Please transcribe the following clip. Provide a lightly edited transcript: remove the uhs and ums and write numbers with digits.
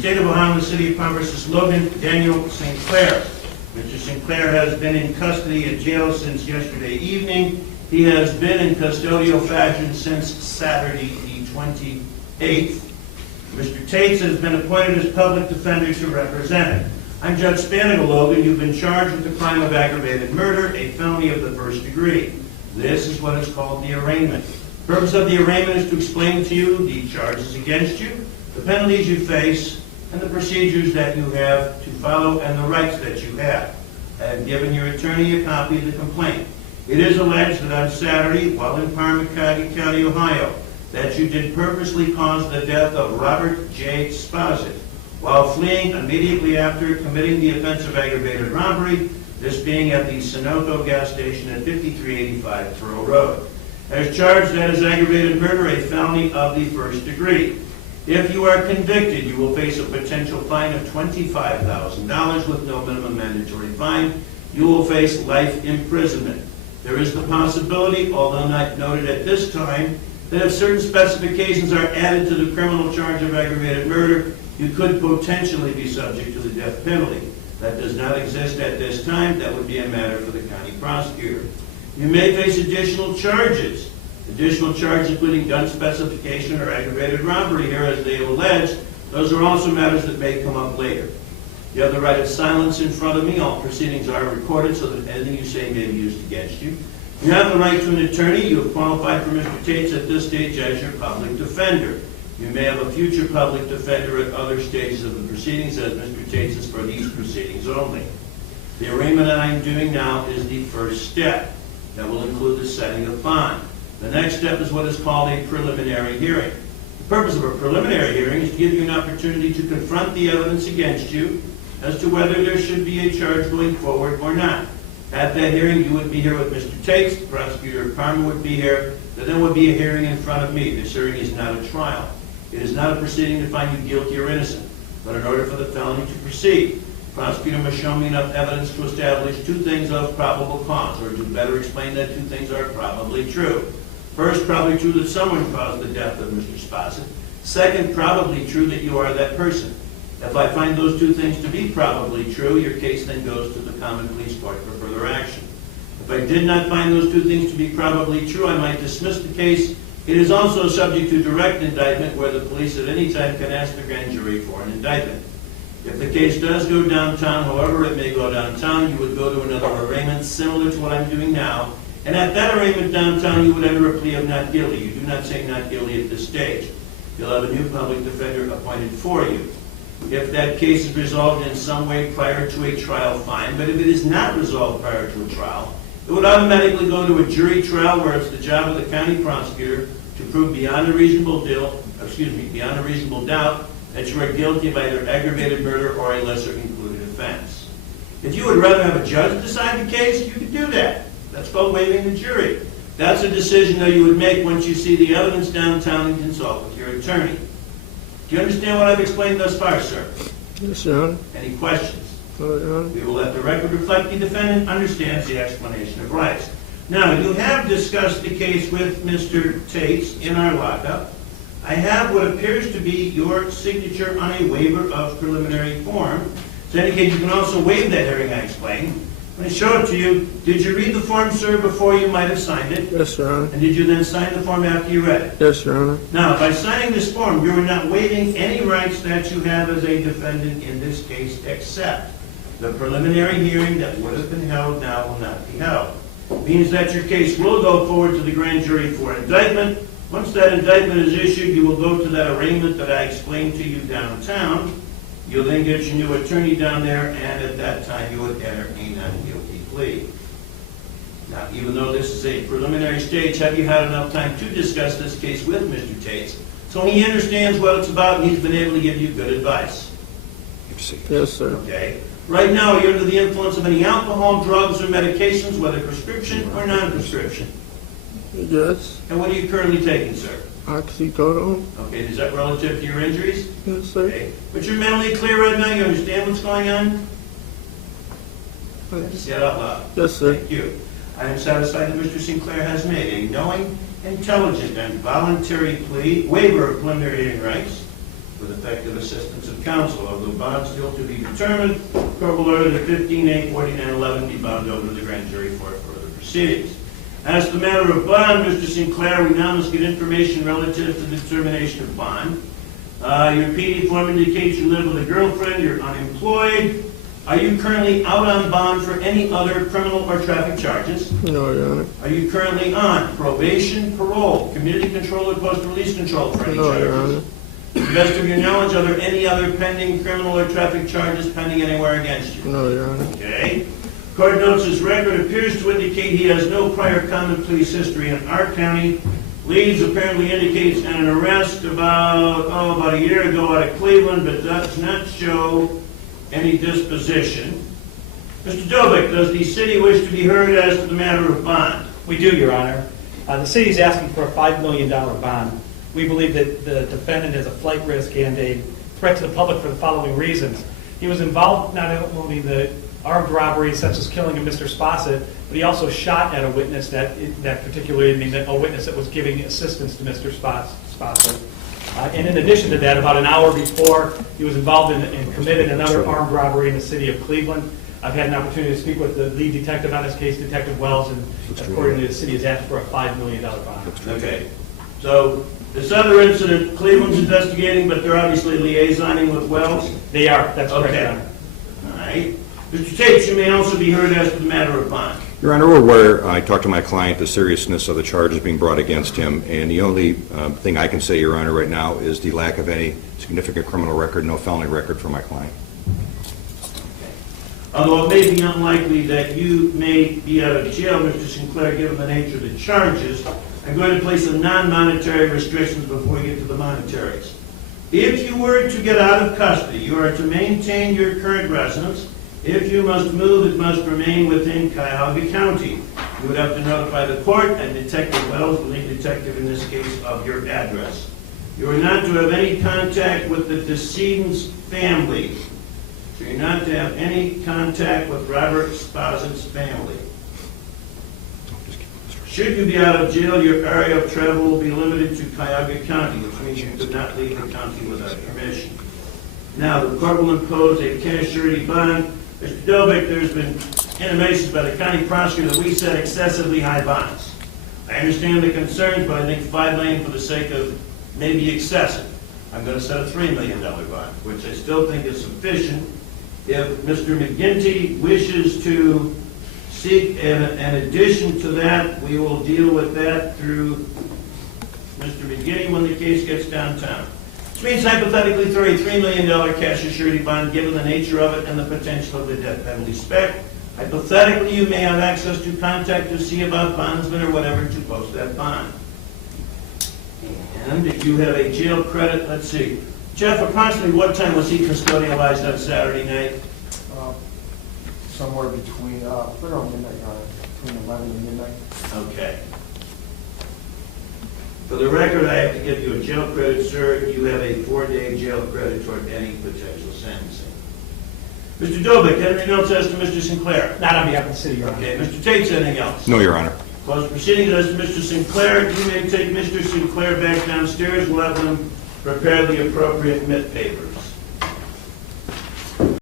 State of Ohio, the City of Parma versus Logan Daniel Sinclair. Mr. Sinclair has been in custody at jail since yesterday evening. He has been in custodial fashion since Saturday the 28th. Mr. Tates has been appointed as public defender to represent him. I'm Judge Spanigal Logan. You've been charged with the crime of aggravated murder, a felony of the first degree. This is what is called the arraignment. The purpose of the arraignment is to explain to you the charges against you, the penalties you face, and the procedures that you have to follow and the rights that you have. I have given your attorney a copy of the complaint. It is alleged that on Saturday, while in Parma County, Ohio, that you did purposely cause the death of Robert J. Sposett while fleeing immediately after committing the offense of aggravated robbery, this being at the Sunoco gas station at 5385 Turl Road. As charged, that is aggravated murder, a felony of the first degree. If you are convicted, you will face a potential fine of $25,000 with no minimum mandatory fine. You will face life imprisonment. There is the possibility, although not noted at this time, that if certain specifications are added to the criminal charge of aggravated murder, you could potentially be subject to the death penalty. That does not exist at this time. That would be a matter for the county prosecutor. You may face additional charges including gun specification or aggravated robbery here, as they have alleged. Those are also matters that may come up later. You have the right of silence in front of me. All proceedings are recorded so that anything you say may be used against you. You have the right to an attorney. You have qualified for Mr. Tates at this stage as your public defender. You may have a future public defender at other stages of the proceedings, as Mr. Tates is for these proceedings only. The arraignment that I am doing now is the first step. That will include the setting of bond. The next step is what is called a preliminary hearing. The purpose of a preliminary hearing is to give you an opportunity to confront the evidence against you as to whether there should be a charge going forward or not. At that hearing, you would be here with Mr. Tates, the prosecutor of Parma would be here, there then would be a hearing in front of me. This hearing is not a trial. It is not a proceeding to find you guilty or innocent, but in order for the felony to proceed, the prosecutor must show me enough evidence to establish two things of probable cause, or to better explain that two things are probably true. First, probably true that someone caused the death of Mr. Sposett. Second, probably true that you are that person. If I find those two things to be probably true, your case then goes to the common police court for further action. If I did not find those two things to be probably true, I might dismiss the case. It is also subject to direct indictment, where the police at any time can ask the grand jury for an indictment. If the case does go downtown, however it may go downtown, you would go to another arraignment similar to what I'm doing now. And at that arraignment downtown, you would enter a plea of not guilty. You do not say not guilty at this stage. You'll have a new public defender appointed for you. If that case is resolved in some way prior to a trial, fine. But if it is not resolved prior to a trial, it would automatically go to a jury trial, where it's the job of the county prosecutor to prove beyond a reasonable doubt that you are guilty of either aggravated murder or a lesser included offense. If you would rather have a judge decide the case, you could do that. That's called waiving the jury. That's a decision that you would make once you see the evidence downtown and consult with your attorney. Do you understand what I've explained thus far, sir? Yes, Your Honor. Any questions? No, Your Honor. We will let the record reflect the defendant understands the explanation of rights. Now, you have discussed the case with Mr. Tates in our lockup. I have what appears to be your signature on a waiver of preliminary form. To indicate you can also waive that hearing I explained. When I show it to you, did you read the form, sir, before you might have signed it? Yes, Your Honor. And did you then sign the form after you read it? Yes, Your Honor. Now, by signing this form, you are not waiving any rights that you have as a defendant in this case, except the preliminary hearing that would have been held now will not be held. It means that your case will go forward to the grand jury for indictment. Once that indictment is issued, you will go to that arraignment that I explained to you downtown. You'll then get your new attorney down there, and at that time you would enter a not-guilty plea. Now, even though this is a preliminary stage, have you had enough time to discuss this case with Mr. Tates so he understands what it's about and he's been able to give you good advice? Yes, sir. Okay. Right now, you're under the influence of any alcohol, drugs, or medications, whether prescription or non-prescription. Yes. And what are you currently taking, sir? Oxycodone. Okay, is that relative to your injuries? Yes, sir. Okay. But you're mentally clear right now? You understand what's going on? Say it out loud. Yes, sir. Thank you. I am satisfied that Mr. Sinclair has made a knowing, intelligent, and voluntary plea, waiver of preliminary hearing rights. with effective assistance of counsel. Although bond still to be determined, court will order that 15-8-49-11 be bound over to the grand jury for further proceedings. As to the matter of bond, Mr. Sinclair, we now must get information relative to the determination of bond. Your PD form indicates you live with a girlfriend, you're unemployed. Are you currently out on bond for any other criminal or traffic charges? No, Your Honor. Are you currently on probation, parole, community control, or post-release control for any No, Your charges? Honor. To the best of your knowledge, are there any other pending criminal or traffic charges pending anywhere against you? No, Your Honor. Okay. Court notes his record appears to indicate he has no prior common police history in our county. Leads apparently indicates an arrest about a year ago out of Cleveland, but does not show any disposition. Mr. Dobick, does the city wish to be heard as to the matter of bond? We do, Your Honor. The city is asking for a $5 million bond. We believe that the defendant is a flight risk and a threat to the public for the following reasons. He was involved not only in the armed robberies such as killing of Mr. Spossett, but he also shot at a witness that particular evening, a witness that was giving assistance to Mr. Spossett. And in addition to that, about an hour before, he was involved in and committed another armed robbery in the city of Cleveland. I've had an opportunity to speak with the lead detective on this case, Detective Wells, and accordingly, the city has asked for a $5 million bond. Okay. So this other incident, Cleveland's investigating, but they're obviously liaisoning with Wells? They are, that's correct, Your Okay. Honor. All right. Mr. Tate, you may also be heard as to the matter of bond. Your Honor, we're aware, I talked to my client, the seriousness of the charges being brought against him, and the only thing I can say, Your Honor, right now is the lack of any significant criminal record, no felony record for my client. Although it may be unlikely that you may be out of jail, Mr. Sinclair, given the nature of the charges, I'm going to place some non-monetary restrictions before we get to the monetaries. If you were to get out of custody, you are to maintain your current residence. If you must move, it must remain within Cuyahoga County. You would have to notify the court and Detective Wells, the lead detective in this case, of your address. You are not to have any contact with the decedent's family. So you're not to have any contact with Robert Spossett's family. Should you be out of jail, your area of travel will be limited to Cuyahoga County, which means you could not leave the county without permission. Now, the court will impose a cash surety bond. Mr. Dobick, there's been intimations by the county prosecutor that we set excessively high bonds. I understand the concerns, but I think $5 million for the sake of maybe excessive. I'm going to set a $3 million bond, which I still think is sufficient. If Mr. McGinty wishes to seek an addition to that, we will deal with that through Mr. McGinty when the case gets downtown. Which means hypothetically through a $3 million cash surety bond, given the nature of it and the potential of the death penalty spec. Hypothetically, you may have access to contact to see about bondsman or whatever to post that bond. And if you have a jail credit, let's see. Jeff, approximately what time was he custodialized on Saturday night? Somewhere between, right around midnight, between 11 and midnight. Okay. For the record, I have to give you a jail credit, sir. You have a 4-day jail credit toward any potential sentencing. Mr. Dobick, anything else as to Mr. Sinclair? Not on behalf of the city, Your Honor. Okay, Mr. Tate, anything else? No, Your Honor. Close proceedings as to Mr. Sinclair. You may take Mr. Sinclair back downstairs. We'll have them prepare the appropriate MIT papers.